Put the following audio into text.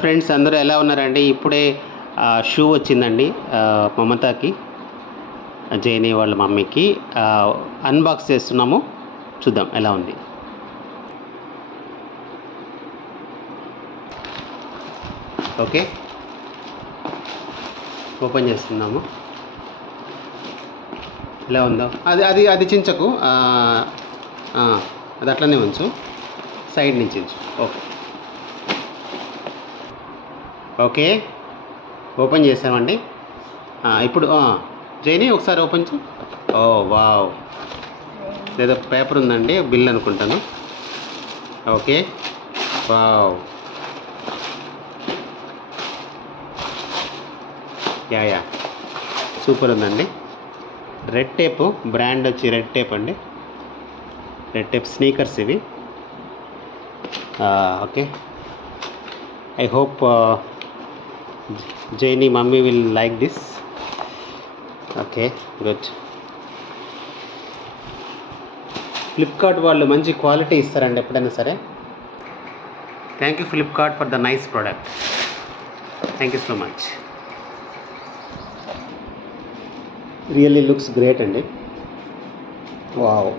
Friends అందరూ ఎలా ఉన్నారండి? ఇప్పుడే షూ వచ్చిందండి మమతాకి, జైని వాళ్ళ మమ్మీకి. అన్బాక్స్ చేస్తున్నాము, చూద్దాం ఎలా ఉంది. ఓకే, ఓపెన్ చేస్తున్నాము. ఎలా ఉందో అది అది అది చించకు, అది అట్లనే ఉంచు, సైడ్ నుంచి ఉంచు. ఓకే ఓకే, ఓపెన్ చేసామండి. ఇప్పుడు జైని ఒకసారి ఓపెన్ చే. ఓ వావ్, ఏదో పేపర్ ఉందండి, బిల్ అనుకుంటాను. ఓకే, వావ్, యా సూపర్ ఉందండి. రెడ్ టేప్ బ్రాండ్ వచ్చి రెడ్ టేప్ అండి, రెడ్ టేప్ స్నీకర్స్ ఇవి. Okay, I hope Jaini mummy will like this. Okay good. Flipkart వాళ్ళు మంచి క్వాలిటీ ఇస్తారండి ఎప్పుడైనా సరే. Thank you Flipkart for the nice product. Thank you so much. Really looks great అండి. Wow.